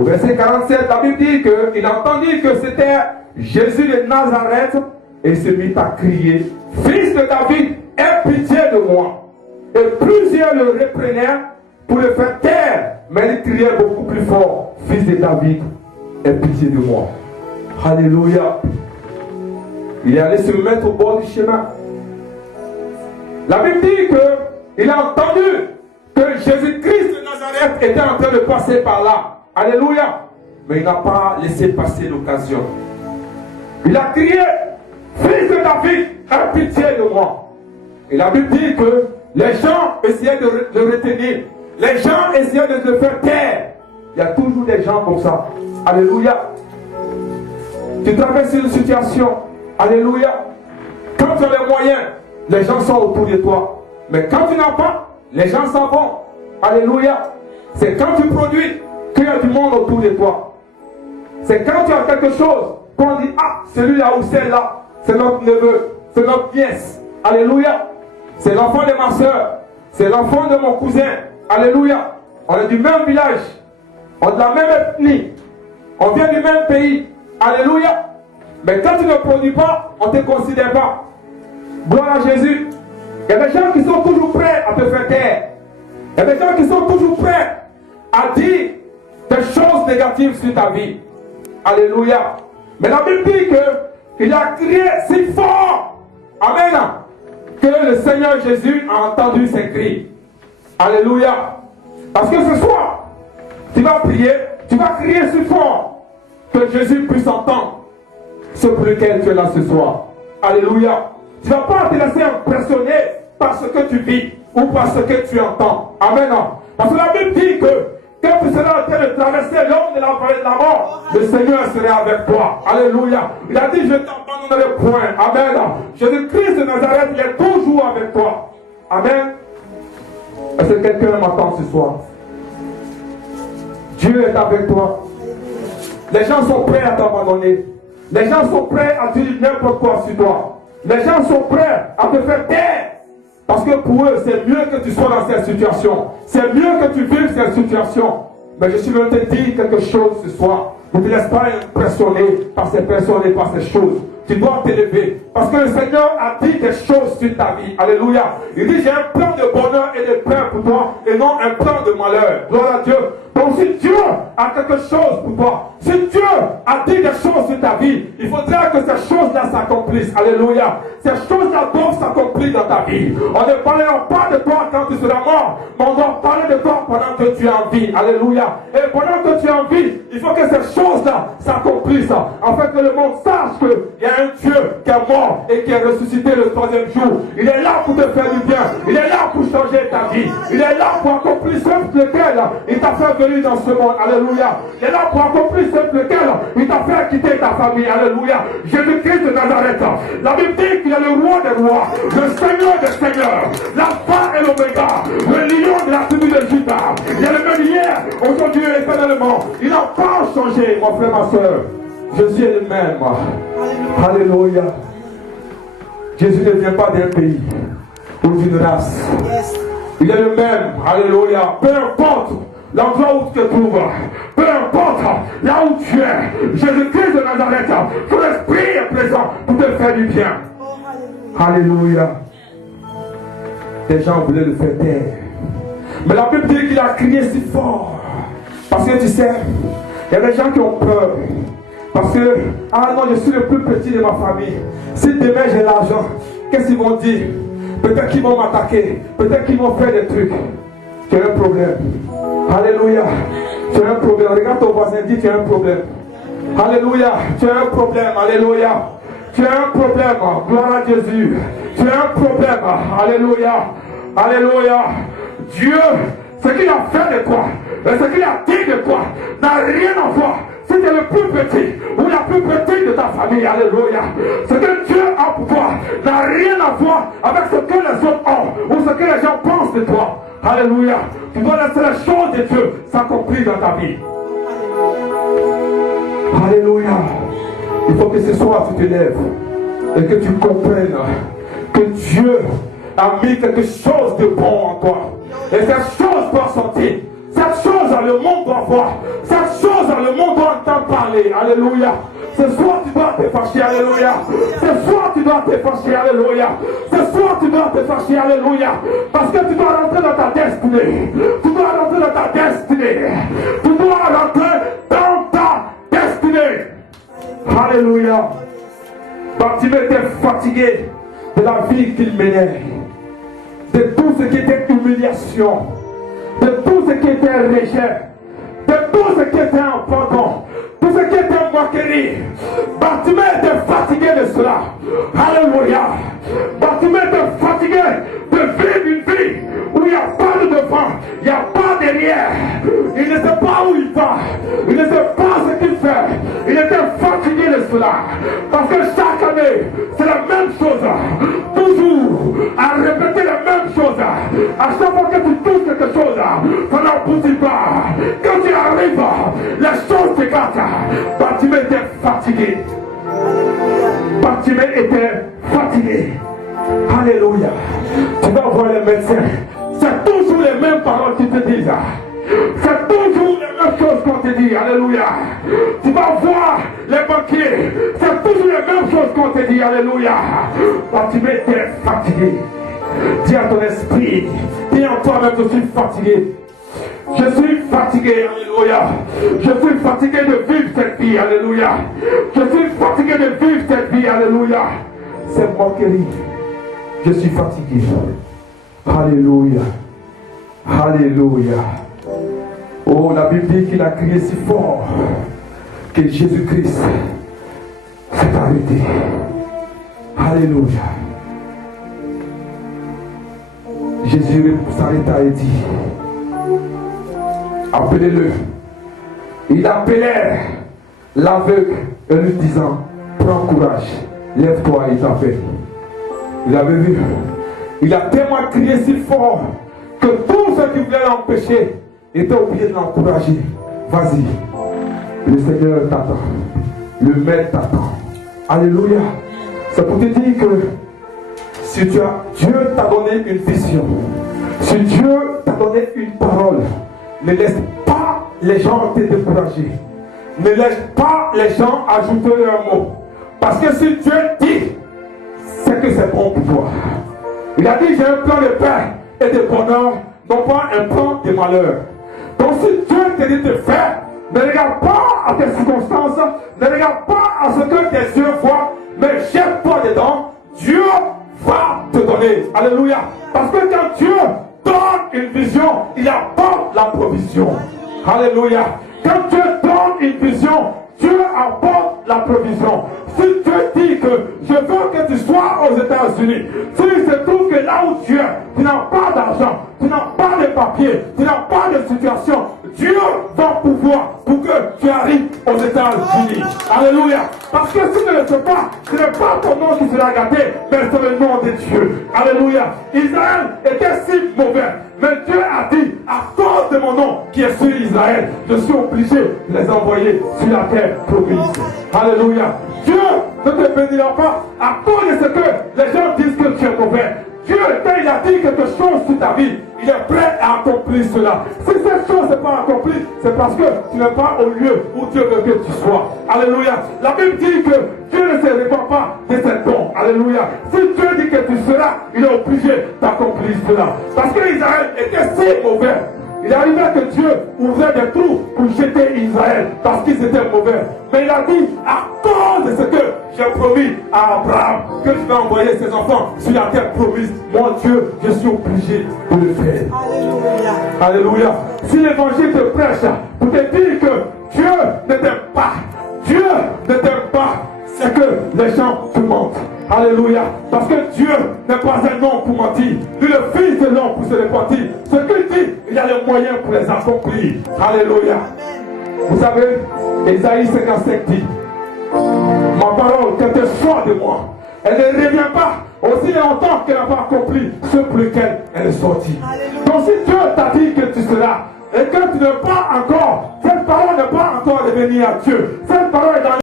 Au verset 47, la Bible dit qu'il a entendu que c'était Jésus de Nazareth et il se mit à crier, Fils de David, aie pitié de moi. Et plusieurs le reprenaient pour le faire taire, mais il criait beaucoup plus fort, Fils de David, aie pitié de moi. Alléluia. Il est allé se mettre au bord du chemin. La Bible dit qu'il a entendu que Jésus-Christ de Nazareth était en train de passer par là. Alléluia. Mais il n'a pas laissé passer l'occasion. Il a crié, Fils de David, aie pitié de moi. Et la Bible dit que les gens essayaient de le retenir. Les gens essayaient de le faire taire. Il y a toujours des gens comme ça. Alléluia. Tu traverses une situation. Alléluia. Quand tu as les moyens, les gens sont autour de toi. Mais quand tu n'as pas, les gens s'en vont. Alléluia. C'est quand tu produis qu'il y a du monde autour de toi. C'est quand tu as quelque chose qu'on dit, ah, celui-là ou celle-là, c'est notre neveu, c'est notre nièce. Alléluia. C'est l'enfant de ma soeur. C'est l'enfant de mon cousin. Alléluia. On est du même village. On est de la même ethnie. On vient du même pays. Alléluia. Mais quand tu ne produis pas, on ne te considère pas. Gloire à Jésus. Il y a des gens qui sont toujours prêts à te faire taire. Il y a des gens qui sont toujours prêts à dire des choses négatives sur ta vie. Alléluia. Mais la Bible dit qu'il a crié si fort. Amen. Que le Seigneur Jésus a entendu ses cris. Alléluia. Parce que ce soir, tu vas prier, tu vas crier si fort que Jésus puisse entendre ce pour lequel tu es là ce soir. Alléluia. Tu ne vas pas te laisser impressionner par ce que tu vis ou par ce que tu entends. Amen. Parce que la Bible dit que quand tu seras en train de traverser l'homme de la vallée de la mort, le Seigneur sera avec toi. Alléluia. Il a dit, je t'abandonnerai point. Amen. Jésus-Christ de Nazareth, il est toujours avec toi. Amen. Est-ce que quelqu'un m'entend ce soir? Dieu est avec toi. Les gens sont prêts à t'abandonner. Les gens sont prêts à dire n'importe quoi sur toi. Les gens sont prêts à te faire taire. Parce que pour eux, c'est mieux que tu sois dans cette situation. C'est mieux que tu vives cette situation. Mais je suis venu te dire quelque chose ce soir. Ne te laisse pas impressionner par ces personnes et par ces choses. Tu dois t'élever. Parce que le Seigneur a dit des choses sur ta vie. Alléluia. Il dit, j'ai un plan de bonheur et de paix pour toi et non un plan de malheur. Gloire à Dieu. Donc si Dieu a quelque chose pour toi, si Dieu a dit des choses sur ta vie, il faudra que ces choses-là s'accomplissent. Alléluia. Ces choses-là doivent s'accomplir dans ta vie. On ne parlera pas de toi quand tu seras mort, mais on doit parler de toi pendant que tu es en vie. Alléluia. Et pendant que tu es en vie, il faut que ces choses-là s'accomplissent, afin que le monde sache qu'il y a un Dieu qui est mort et qui est ressuscité le troisième jour. Il est là pour te faire du bien. Il est là pour changer ta vie. Il est là pour accomplir ce lequel il t'a fait venir dans ce monde. Alléluia. Il est là pour accomplir ce lequel il t'a fait quitter ta famille. Alléluia. Jésus-Christ de Nazareth. La Bible dit qu'il est le roi des rois, le Seigneur des seigneurs, l'alpha et l'oméga, le lion de la tribu de Juda. Il est le même hier, aujourd'hui et éternellement. Il n'a pas changé, mon frère, ma soeur. Jésus est le même. Alléluia. Jésus ne vient pas d'un pays ou d'une race. Il est le même. Alléluia. Peu importe l'endroit où tu te trouves, peu importe là où tu es, Jésus-Christ de Nazareth, ton esprit est présent pour te faire du bien. Alléluia. Des gens voulaient le faire taire. Mais la Bible dit qu'il a crié si fort. Parce que tu sais, il y a des gens qui ont peur. Parce que, ah non, je suis le plus petit de ma famille. Si demain j'ai l'argent, qu'est-ce qu'ils vont dire? Peut-être qu'ils vont m'attaquer. Peut-être qu'ils vont faire des trucs. Tu as un problème. Alléluia. Tu as un problème. Regarde ton voisin, dis tu as un problème. Alléluia. Tu as un problème. Alléluia. Tu as un problème. Gloire à Jésus. Tu as un problème. Alléluia. Alléluia. Dieu, ce qu'il a fait de toi, et ce qu'il a dit de toi, n'a rien à voir. Si tu es le plus petit ou la plus petite de ta famille, alléluia. Ce que Dieu a pour toi n'a rien à voir avec ce que les autres ont ou ce que les gens pensent de toi. Alléluia. Tu dois laisser les choses de Dieu s'accomplir dans ta vie. Alléluia. Il faut que ce soir tu te lèves et que tu comprennes que Dieu a mis quelque chose de bon en toi. Et cette chose doit sortir. Cette chose, le monde doit voir. Cette chose, parler. Alléluia. Ce soir, tu dois te fâcher. Alléluia. Ce soir, tu dois te fâcher. Alléluia. Ce soir, tu dois te fâcher. Alléluia. Parce que tu dois rentrer dans ta destinée. Tu dois rentrer dans ta destinée. Tu dois rentrer dans ta destinée. Alléluia. Bartimée était fatigué de la vie qu'il menait, de tout ce qui était humiliation, de tout ce qui était rejet, de tout ce qui était un pardon, tout ce qui était moquerie. Bartimée était fatigué de cela. Alléluia. Bartimée était fatigué de vivre une vie où il n'y a pas de devant, il n'y a pas derrière. Il ne sait pas où il va, il ne sait pas ce qu'il fait. Il était fatigué de cela. Parce que chaque année, c'est la même chose. Toujours à répéter la même chose. À chaque fois que tu touches quelque chose, ça n'aboutit pas. Quand tu arrives, les choses t'écartent. Bartimée était fatigué. Bartimée était fatigué. Alléluia. Tu vas voir les médecins. C'est toujours les mêmes paroles qui te disent. C'est toujours les mêmes choses qu'on te dit. Alléluia. Tu vas voir les banquiers. C'est toujours les mêmes choses qu'on te dit. Alléluia. Bartimée était fatigué. Dis à ton esprit. Dis en toi-même, je suis fatigué. Je suis fatigué, alléluia. Je suis fatigué de vivre cette vie, alléluia. Je suis fatigué de vivre cette vie, alléluia. C'est moquerie. Je suis fatigué. Alléluia. Alléluia. Oh, la Bible dit qu'il a crié si fort que Jésus-Christ s'est arrêté. Alléluia. Jésus s'arrêta et dit, appelez-le. Il appelait l'aveugle en lui disant, prends courage, lève-toi et t'appelle. Il avait vu. Il a tellement crié si fort que tous ceux qui voulaient l'empêcher étaient obligés de l'encourager. Vas-y. Le Seigneur t'attend. Le Maître t'attend. Alléluia. C'est pour te dire que si Dieu t'a donné une vision, si Dieu t'a donné une parole, ne laisse pas les gens te décourager. Ne laisse pas les gens ajouter un mot. Parce que si Dieu dit, c'est que c'est bon pour toi. Il a dit, j'ai un plan de paix et de bonheur, non pas un plan de malheur. Donc si Dieu te dit de faire, ne regarde pas à tes circonstances, ne regarde pas à ce que tes yeux voient, mais jette-toi dedans. Dieu va te donner. Alléluia. Parce que quand Dieu donne une vision, il apporte la provision. Alléluia. Quand Dieu donne une vision, Dieu apporte la provision. Si Dieu dit que je veux que tu sois aux États-Unis, s'il se trouve que là où tu es, tu n'as pas d'argent, tu n'as pas de papier, tu n'as pas de situation, Dieu va pouvoir pour que tu arrives aux États-Unis. Alléluia. Parce que si tu ne le sais pas, ce n'est pas ton nom qui sera gâté, mais c'est le nom de Dieu. Alléluia. Israël était si mauvais. Mais Dieu a dit, à cause de mon nom qui est sur Israël, je suis obligé de les envoyer sur la terre promise. Alléluia. Dieu ne te bénira pas à cause de ce que les gens disent que tu es mauvais. Dieu, quand il a dit quelque chose sur ta vie, il est prêt à accomplir cela. Si cette chose n'est pas accomplie, c'est parce que tu n'es pas au lieu où Dieu veut que tu sois. Alléluia. La Bible dit que Dieu ne se répand pas de ses dons. Alléluia. Si Dieu dit que tu seras, il est obligé d'accomplir cela. Parce que Israël était si mauvais. Il arrivait que Dieu ouvrait des trous pour jeter Israël parce qu'ils étaient mauvais. Mais il a dit, à cause de ce que j'ai promis à Abraham, que je vais envoyer ses enfants sur la terre promise, mon Dieu, je suis obligé de le faire. Alléluia. Alléluia. Si l'évangile te prêche pour te dire que Dieu ne t'aime pas, Dieu ne t'aime pas, c'est que les gens te mentent. Alléluia. Parce que Dieu n'est pas un homme pour mentir, ni le Fils de l'homme pour se repentir. Ce qu'il dit, il y a les moyens pour les accomplir. Alléluia. Vous savez, Ésaïe 55 dit, ma parole, quand elle sort de moi, elle ne revient pas aussi longtemps qu'elle n'a pas accompli ce pour lequel elle est sortie. Donc si Dieu t'a dit que tu seras, et que tu n'es pas encore, cette parole n'est pas encore revenue à Dieu. Cette parole est dans